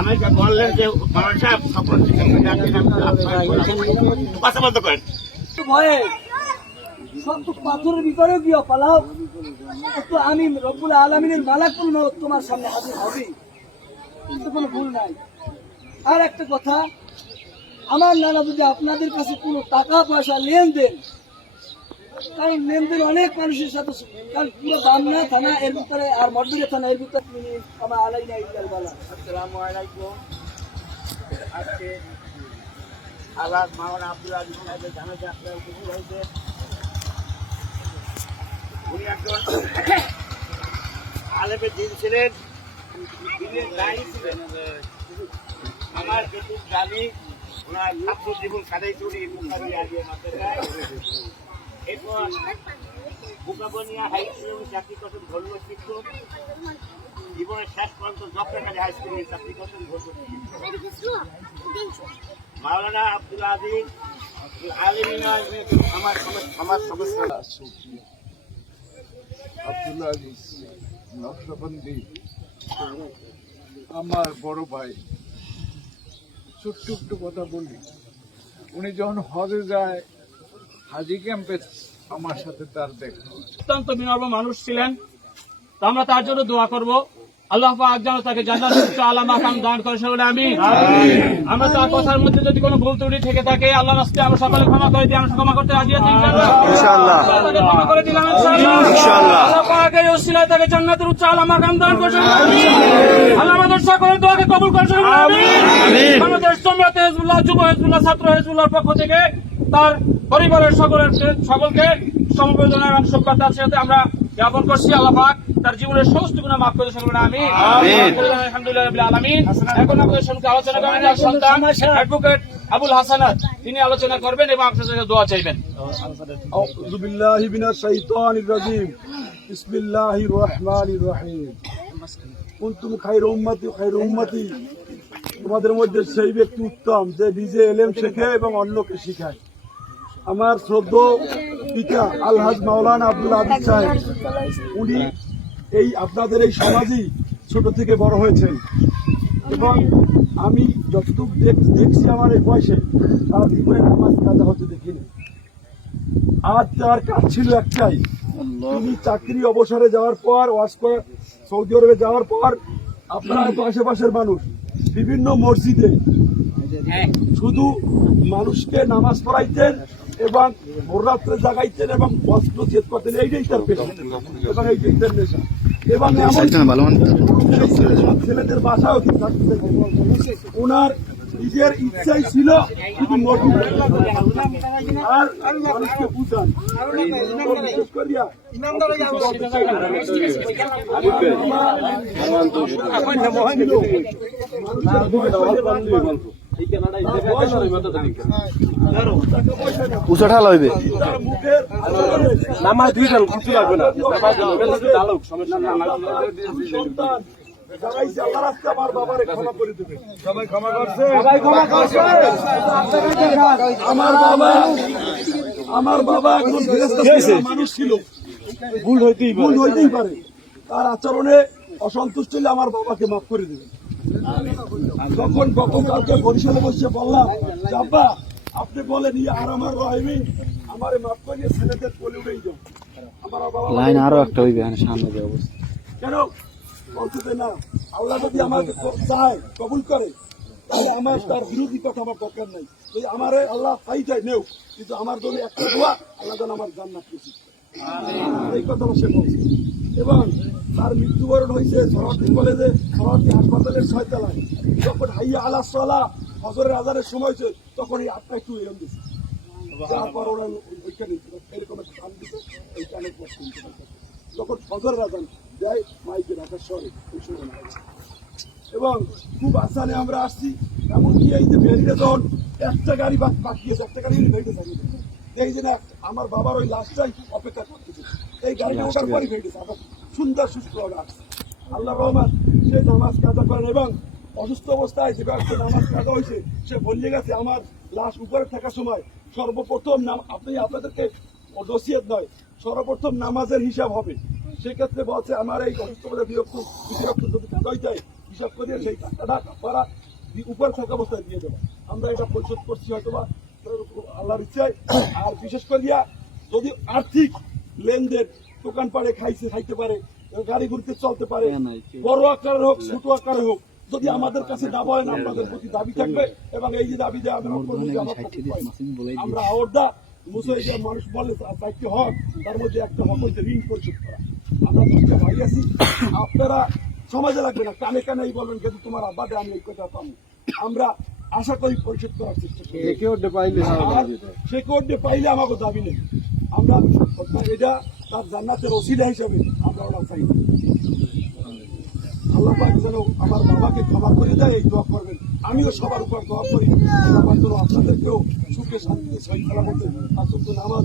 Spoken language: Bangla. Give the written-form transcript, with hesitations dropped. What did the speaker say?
আমাকে বললেন যে মাওলানা সাহেব সকল কথা বলতে করেন ভয়ে সব তো পাথরের ভিতরে গিয়ে পালাও তো আমি রব্বুল আলামিনের মালাকুল মউত তোমার সামনে হাজির হবি, কিন্তু কোনো ভুল নাই। আর একটা কথা, আমার নানা যদি আপনাদের কাছে কোনো টাকা পয়সা লেনদেন, কারণ লেনদেন অনেক মানুষের সাথে, কারণ পুরো বামনা থানা এর ভিতরে আর মর্দুরিয়া থানা এর ভিতরে আমার আলাইনা ইল্লাল বালা। আসসালামু আলাইকুম। আজকে আল্লাহ মাওলানা আব্দুল আজিজ সাহেবের জানাজা আপনারা উপস্থিত হয়েছেন। উনি একজন আলেমে দ্বীন ছিলেন, দ্বীনের দায়ী ছিলেন। আমার যেটুক জানি ওনার ছাত্র জীবন কাটাইতে উনি মুখারি আগিয়ে মাদ্রাসায়, এরপর বুকাবনিয়া হাই স্কুলে উনি চাকরি করতেন ধর্ম শিক্ষক। জীবনের শেষ পর্যন্ত জফরাখালী হাই স্কুলে চাকরি করতেন ধর্ম শিক্ষক। মাওলানা আব্দুল আজিজ আমার সমস্যা আব্দুল আজিজ নকশবন্দি আমার বড় ভাই। ছোট্ট একটু কথা বলি, উনি যখন হজে যায় হাজি ক্যাম্পে আমার সাথে তার দেখা হয়। অত্যন্ত বিনম্র মানুষ ছিলেন, তো আমরা তার জন্য দোয়া করব আল্লাহ পাক যেন তাকে জান্নাতুল আলা মাকাম দান করে, সকলে আমিন। আমরা তার কথার মধ্যে যদি কোনো ভুল ত্রুটি থেকে থাকে আল্লাহর রাস্তে আমরা সকলে ক্ষমা করে দিই, আমরা ক্ষমা করতে রাজি আছি ইনশাআল্লাহ। ক্ষমা করে দিলাম ইনশাআল্লাহ। আল্লাহ পাক এই ওসিলায় তাকে জান্নাতুল আলা মাকাম দান করে, আল্লাহ আমাদের সকলের দোয়াকে কবুল করে, আমিন। বাংলাদেশ জামায়াতে হিজবুল্লাহ, যুব হিজবুল্লাহ, ছাত্র হিজবুল্লাহর পক্ষ থেকে তার পরিবারের সকলকে সমবেদনা এবং শুভকামনার সাথে আমরা জ্ঞাপন করছি। আল্লাহ পাক তার জীবনের সমস্ত গুনাহ মাফ করে সকলে আমিন। আলহামদুলিল্লাহ রাব্বিল আলামিন। এখন আপনাদের সঙ্গে আলোচনা করবেন তার সন্তান অ্যাডভোকেট আবুল হাসানাত, তিনি আলোচনা করবেন এবং আপনাদের কাছে দোয়া চাইবেন। আউযু বিল্লাহি মিনাশ শাইতানির রাজিম। বিসমিল্লাহির রহমানির রহিম। কুনতুম খায়রা উম্মতি, তোমাদের মধ্যে সেই ব্যক্তি উত্তম যে নিজে এলেম শেখে এবং অন্যকে শেখায়। আমার শ্রদ্ধেয় পিতা আলহাজ মাওলানা আব্দুল আজিজ সাহেব, উনি এই আপনাদের এই সমাজই ছোট থেকে বড় হয়েছেন এবং আমি যতটুকু দেখছি আমার এই বয়সে তার জীবনে নামাজ কাজা হতে দেখিনি। আর তার কাজ ছিল একটাই, তিনি চাকরি অবসরে যাওয়ার পর সৌদি আরবে যাওয়ার পর আপনার আশেপাশের মানুষ বিভিন্ন মসজিদে শুধু মানুষকে নামাজ পড়াইতেন এবং ভোররাত্রে জাগাইতেন এবং বস্ত্র ছেদ করতেন, এইটাই তার পেশা এবং এইটাই তার নেশা। এবং ছেলেদের বাসাও ওনার নিজের ইচ্ছাই ছিল শুধু নদী আর মানুষকে বুঝান। বিশেষ করিয়া উঁচাঠাল হইবে নামাজ দিয়ে কিছু লাগবে না। আমার বাবা মানুষ ছিল, ভুল হইতেই পারে, তার আচরণে অসন্তুষ্ট হলে আমার বাবাকে মাফ করে দেবেন। যখন গতকালকে বরিশালে বসে বললাম আব্বা আপনি বলেন আর আমার রহিমি আমারে মাফ করিয়ে ছেলেদের বলে উঠেই যাও, আমার বাবা লাইন আরো একটা হইবে সামনে যে অবস্থা কেন বলতে না, আল্লাহ যদি আমাকে চায় কবুল করে তাহলে আমার তার বিরোধী কথা আমার দরকার নাই। যদি আমার আল্লাহ চাই যায় নেও, কিন্তু আমার জন্য একটা দোয়া আল্লাহ যেন আমার জান্নাত খুশি, এই কথা সে বলছে। এবং তার মৃত্যুবরণ হয়েছে সরকারি কলেজে, সরকারি হাসপাতালের 6 তলায়। যখন হাইয়া আলাস সালাহ ফজরের আজানের সময় হয়েছে তখন এই আটটা একটু এরম দিচ্ছে, তারপর ওরা ওইখানে এরকম একটা কান দিচ্ছে, এই কানের পর শুনতে পাচ্ছে। যখন ফজরের আজান দেয় মাইকে ঢাকার শহরে ওই সময় এবং খুব আসানে আমরা আসছি। এমনকি এই যে বেরিয়ে যখন একটা গাড়ি বাকি আছে, একটা গাড়ি ভেঙে যাবে, এই যে না আমার বাবার ওই লাশটাই অপেক্ষা করতেছে, এই গাড়িটা ওঠার পরই ভেঙে গেছে। আবার সুন্দর সুস্থ হবে আসছে, আল্লাহ রহমান সে নামাজ কাজা করেন। এবং অসুস্থ অবস্থায় যে ব্যক্তি নামাজ কাজা হয়েছে সে বলে গেছে আমার লাশ উপরে থাকার সময় সর্বপ্রথম আপনাদেরকে নসিহত নয়, সর্বপ্রথম নামাজের হিসাব হবে। সেক্ষেত্রে বলছে আমার এই অসুস্থ বিরক্ত যদি কাজা হইতে হিসাব করে সেই টাকাটা আপনারা উপর থাকা অবস্থায় দিয়ে দেবো। আমরা এটা পরিশোধ করছি হয়তো বা আল্লাহর ইচ্ছায়। আর বিশেষ করিয়া যদি আর্থিক লেনদেন দোকানপাটে খাইতে পারে, গাড়ি ঘুরতে চলতে পারে, বড় আকারে হোক ছোট আকারে হোক, যদি আমাদের কাছে দাবি হয় না, আপনাদের প্রতি দাবি থাকবে। এবং এই যে দাবি দেওয়া আমরা আওরদা মুসলিম মানুষ বলে চারটি হক, তার মধ্যে একটা হক হচ্ছে ঋণ পরিশোধ করা। আমরা একটা ভাই আছি, আপনারা সমাজে লাগবে না, কানে কানেই বলবেন কিন্তু তোমার আব্বাদে আমি এই কথা পাবো। আমরা আশা করি পরিশোধ করার চেষ্টা করি। আর সে কোর্টে পাইলে আমাকে দাবি নেই। আমরা এটা তার জান্নাতের ওসিলা হিসাবে আমরা ওরা চাই। আল্লাহ পাক যেন আমার বাবাকে ক্ষমা করে দেয়, এই দোয়া করবেন। আমিও সবার উপর দোয়া করি, আল্লাহ পাক যেন আপনাদেরকেও সুখে শান্তিতে শৃঙ্খলা করতে নামাজ